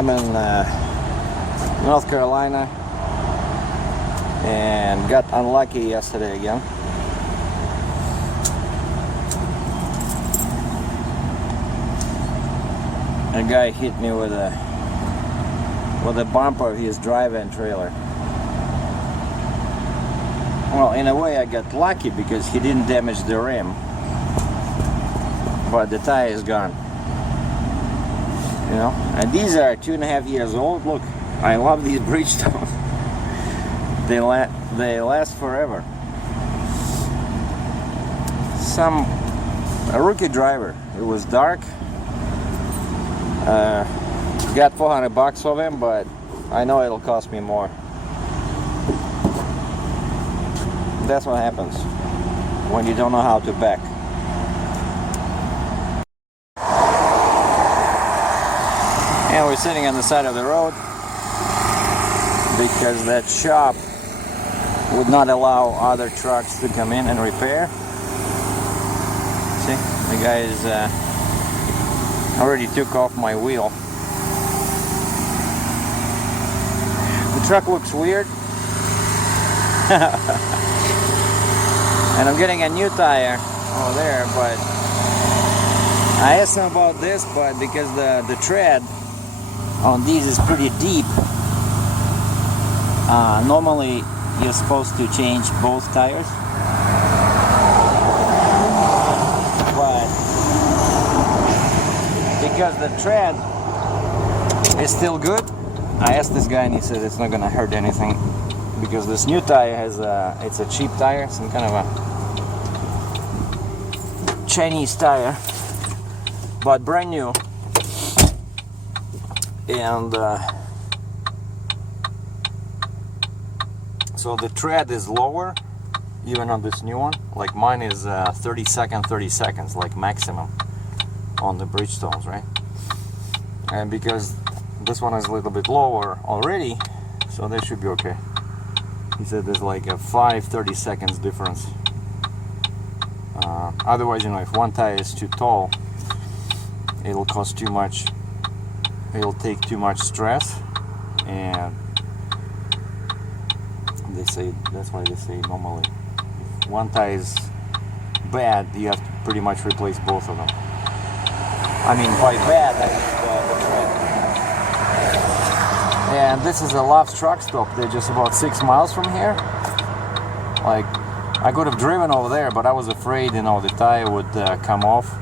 I'm in North Carolina and got unlucky yesterday again. A guy hit me with a bumper of his drive-in trailer. Well, in a way I got lucky because he didn't damage the rim, but the tire is gone. You know, and these are 2.5 years old. Look, I love these Bridgestones. They last forever. A rookie driver. It was dark. Got $400 of him, but I know it'll cost me more. That's what happens when you don't know how to back. And we're sitting on the side of the road because that shop would not allow other trucks to come in and repair. See, the guy is already took off my wheel. The truck looks weird. And I'm getting a new tire over there, but I asked him about this, but because the tread on these is pretty deep, normally you're supposed to change both tires, but because the tread is still good, I asked this guy and he said it's not gonna hurt anything because this new tire has it's a cheap tire, some kind of a Chinese tire, but brand new. And so the tread is lower even on this new one. Like mine is 30 seconds like maximum on the Bridgestones, right? And because this one is a little bit lower already, so they should be okay. He said there's like a 30 seconds difference. Otherwise, you know, if one tire is too tall, it'll cost too much. It'll take too much stress, and they say that's why they say normally if one tire is bad, you have to pretty much replace both of them. I mean, by bad, I mean the tread. And this is a Love's truck stop. They're just about 6 miles from here. Like, I could have driven over there, but I was afraid, you know, the tire would come off.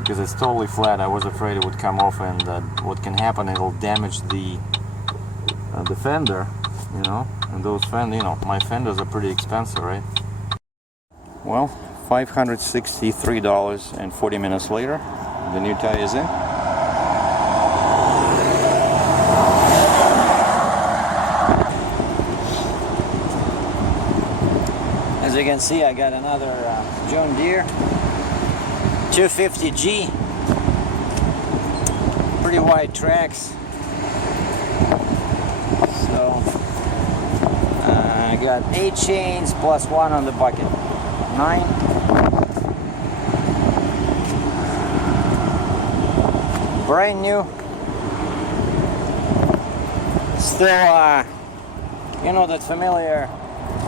Because it's totally flat, I was afraid it would come off, and what can happen, it'll damage the fender, you know, and those fenders, you know, my fenders are pretty expensive, right? Well, $563 and 40 minutes later, the new tire is in. As you can see, I got another John Deere 250G, pretty wide tracks. So I got 8 chains plus 1 on the bucket, 9. Brand new. Still, you know, that familiar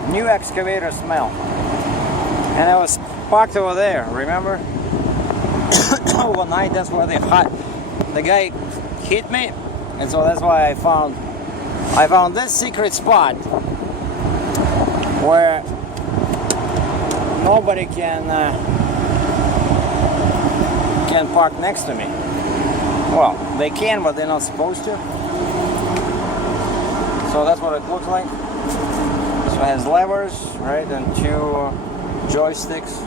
new excavator smell. And I was parked over there, remember? One night, that's where the guy hit me, and so that's why I found this secret spot where nobody can park next to me. Well, they can, but they're not supposed to. So that's what it looks like. So it has levers, right, and 2 joysticks.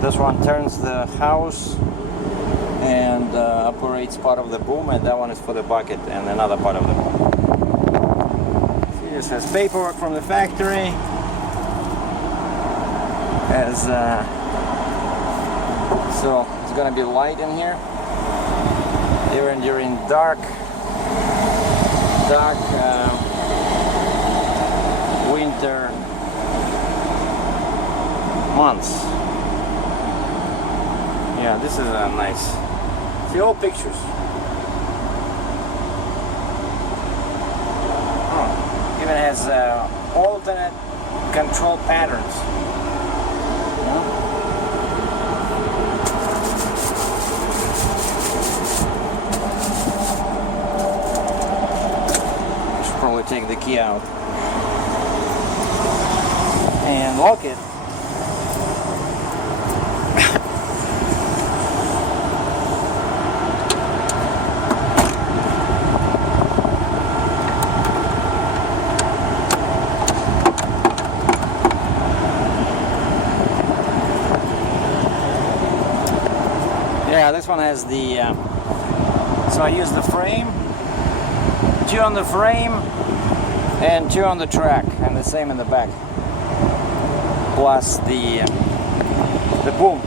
This one turns the house and operates part of the boom, and that one is for the bucket and another part of the boom. See, this has paperwork from the factory. So it's gonna be light in here. Even during dark winter months. Yeah, this is nice. See, all pictures. even has alternate control patterns. Should probably take the key out and lock it. Yeah, this one has the, so I use the frame, 2 on the frame and 2 on the track, and the same in the back, plus the boom.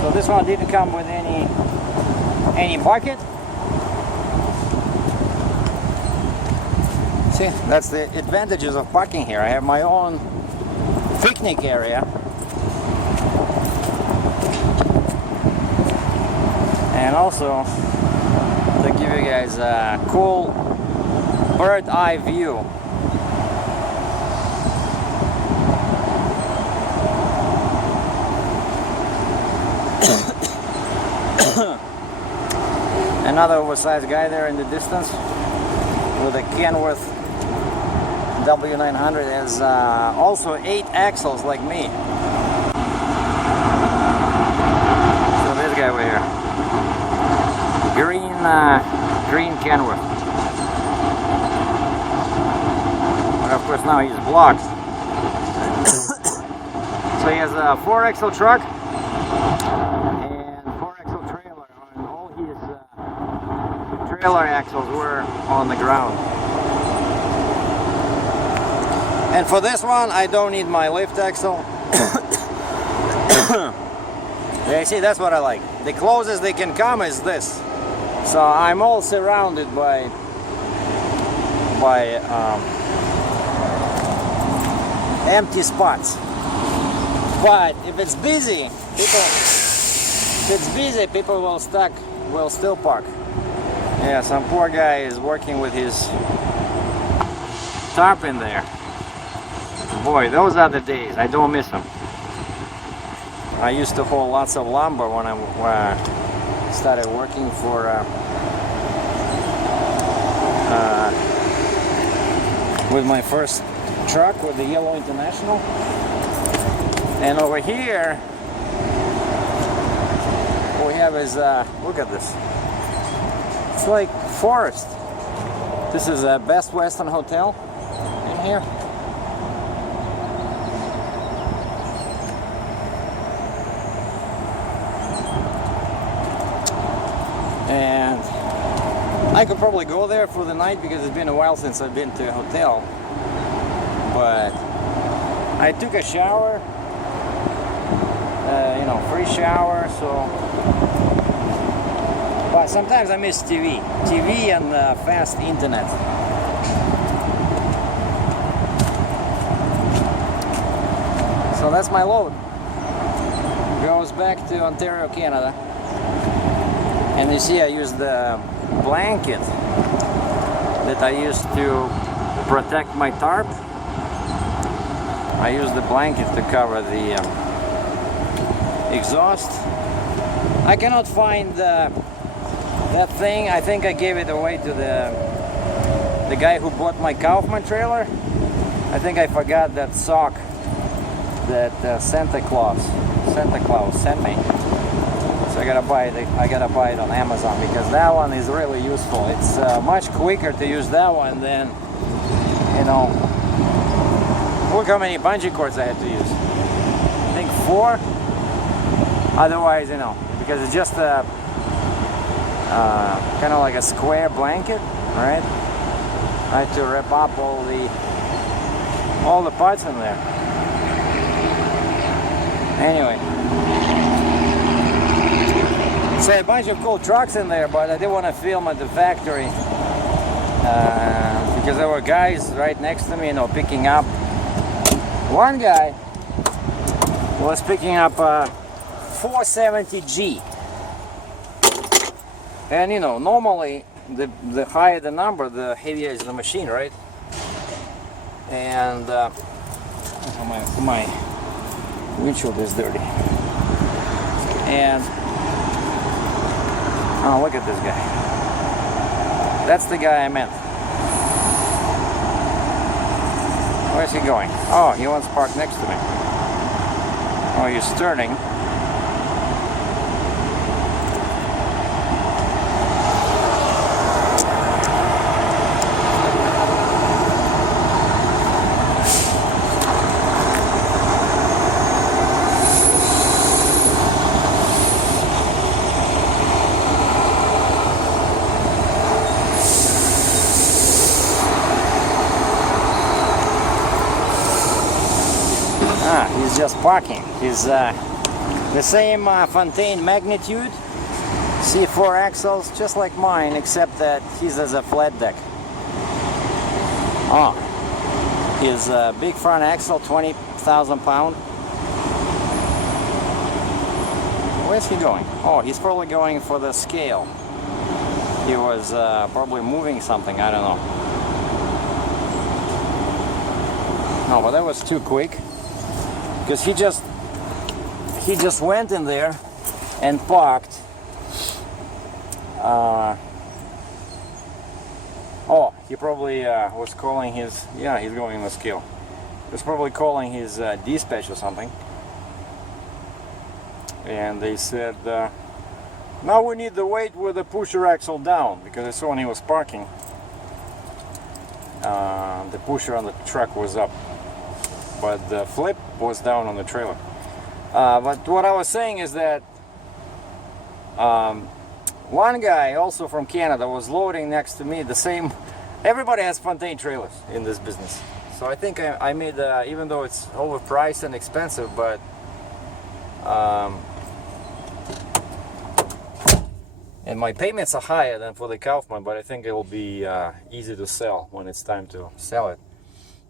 So this one didn't come with any bucket. See, that's the advantages of parking here. I have my own picnic area. And also, to give you guys a cool bird's eye view. Another oversized guy there in the distance with a Kenworth W900 has also 8 axles like me. So this guy over here. Green Kenworth. But of course now he's blocked. So he has a 4-axle truck and 4-axle trailer, and all his trailer axles were on the ground. And for this one I don't need my lift axle. Yeah, see, that's what I like. The closest they can come is this. So I'm all surrounded by empty spots. But if it's busy, people will still park. Yeah, some poor guy is working with his tarp in there. Boy, those are the days. I don't miss them. I used to haul lots of lumber when I started working for with my first truck with the Yellow International. And over here what we have is look at this, it's like forest. This is a Best Western Hotel in here. And I could probably go there for the night because it's been a while since I've been to a hotel. But I took a shower, you know, free shower, so. But sometimes I miss TV and fast internet. So that's my load. Goes back to Ontario, Canada. And you see I used the blanket that I used to protect my tarp. I used the blanket to cover the exhaust. I cannot find that thing. I think I gave it away to the guy who bought my Kaufman trailer. I think I forgot that sock that Santa Claus sent me. So I gotta buy it on Amazon because that one is really useful. It's much quicker to use that one than, you know, look how many bungee cords I had to use. I think 4. Otherwise, you know, because it's just a kind of like a square blanket, right? I had to wrap up all the parts in there. Anyway. So a bunch of cool trucks in there, but I didn't want to film at the factory because there were guys right next to me, you know, picking up. One guy was picking up a 470G, and you know, normally the higher the number, the heavier is the machine, right? and my windshield is dirty. And oh, look at this guy. That's the guy I meant. Where's he going? Oh, he wants to park next to me. Oh, he's turning. He's just parking. He's the same Fontaine magnitude, C4 axles, just like mine, except that his has a flat deck. Oh, his big front axle, 20,000 pound. Where's he going? Oh, he's probably going for the scale. He was probably moving something, I don't know. No, but that was too quick. Because he just went in there and parked. Oh, he probably was calling his, yeah, he's going in the scale. He was probably calling his dispatch or something. And they said, now we need the weight with the pusher axle down, because I saw when he was parking, the pusher on the truck was up, but the flip was down on the trailer. But what I was saying is that one guy also from Canada was loading next to me the same. Everybody has Fontaine trailers in this business, so I think I made even though it's overpriced and expensive, but and my payments are higher than for the Kaufman, but I think it will be easy to sell when it's time to sell it.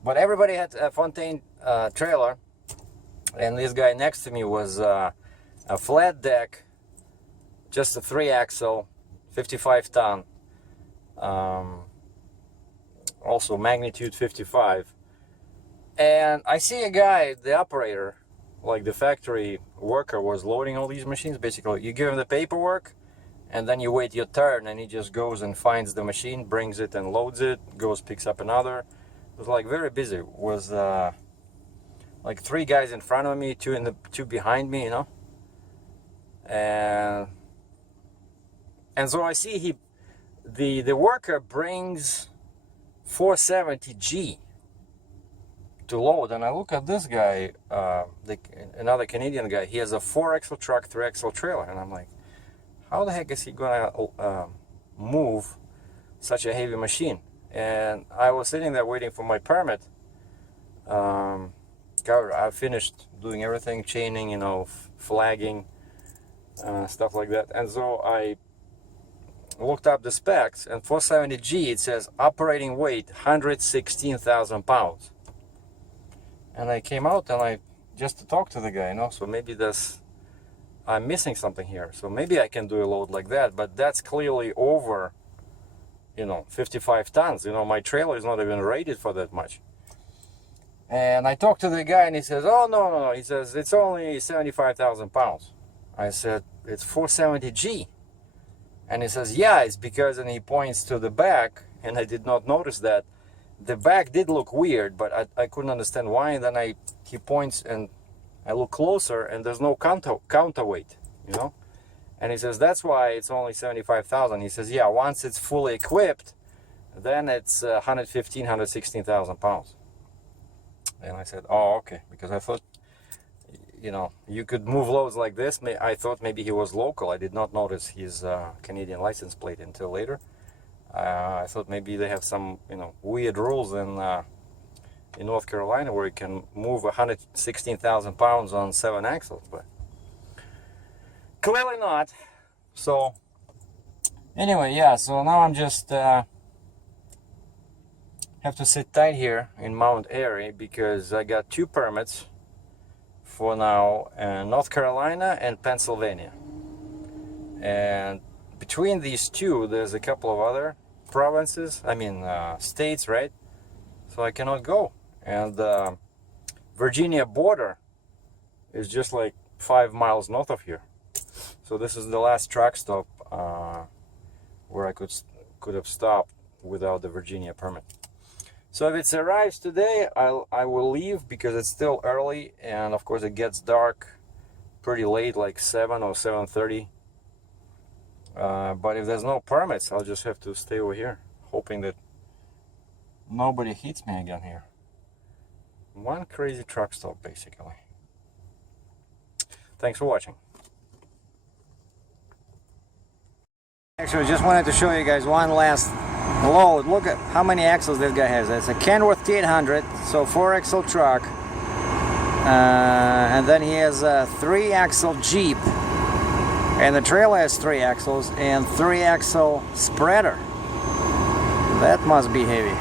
But everybody had a Fontaine trailer, and this guy next to me was a flat deck, just a 3-axle, 55 ton, also magnitude 55. And I see a guy, the operator, like the factory worker, was loading all these machines. Basically, you give him the paperwork, and then you wait your turn, and he just goes and finds the machine, brings it and loads it, goes, picks up another. It was like very busy. It was like 3 guys in front of me, 2 behind me, you know. And so I see the worker brings 470G to load, and I look at this guy, another Canadian guy. He has a 4-axle truck, 3-axle trailer, and I'm like, how the heck is he gonna move such a heavy machine? And I was sitting there waiting for my permit. I finished doing everything, chaining, you know, flagging, stuff like that. And so I looked up the specs, and 470G, it says operating weight 116,000 pounds. And I came out and just to talk to the guy, you know, so maybe I'm missing something here. So maybe I can do a load like that, but that's clearly over, you know, 55 tons. You know, my trailer is not even rated for that much. And I talked to the guy, and he says, oh, no. He says, it's only 75,000 pounds. I said, it's 470G. And he says, yeah, it's because, and he points to the back, and I did not notice that. The back did look weird, but I couldn't understand why. And then he points, and I look closer, and there's no counterweight, you know. And he says, that's why it's only 75,000. He says, yeah, once it's fully equipped, then it's 116,000 pounds. And I said, oh, okay, because I thought, you know, you could move loads like this. I thought maybe he was local. I did not notice his Canadian license plate until later. I thought maybe they have some, you know, weird rules in North Carolina where you can move 116,000 pounds on 7 axles, but clearly not. So anyway, yeah, so now I'm just have to sit tight here in Mount Airy because I got 2 permits for now in North Carolina and Pennsylvania. And between these 2, there's a couple of other provinces, states, right? So I cannot go. and Virginia border is just like 5 miles north of here. So this is the last truck stop where I could have stopped without the Virginia permit. So if it arrives today, I will leave because it's still early, and of course it gets dark pretty late, like 7 or 7:30. But if there's no permits, I'll just have to stay over here, hoping that nobody hits me again here. One crazy truck stop, basically. Thanks for watching. Actually, just wanted to show you guys one last load. Look at how many axles this guy has. It's a Kenworth T800, so 4-axle truck. And then he has a 3-axle Jeep. And the trailer has 3 axles and 3-axle spreader. That must be heavy.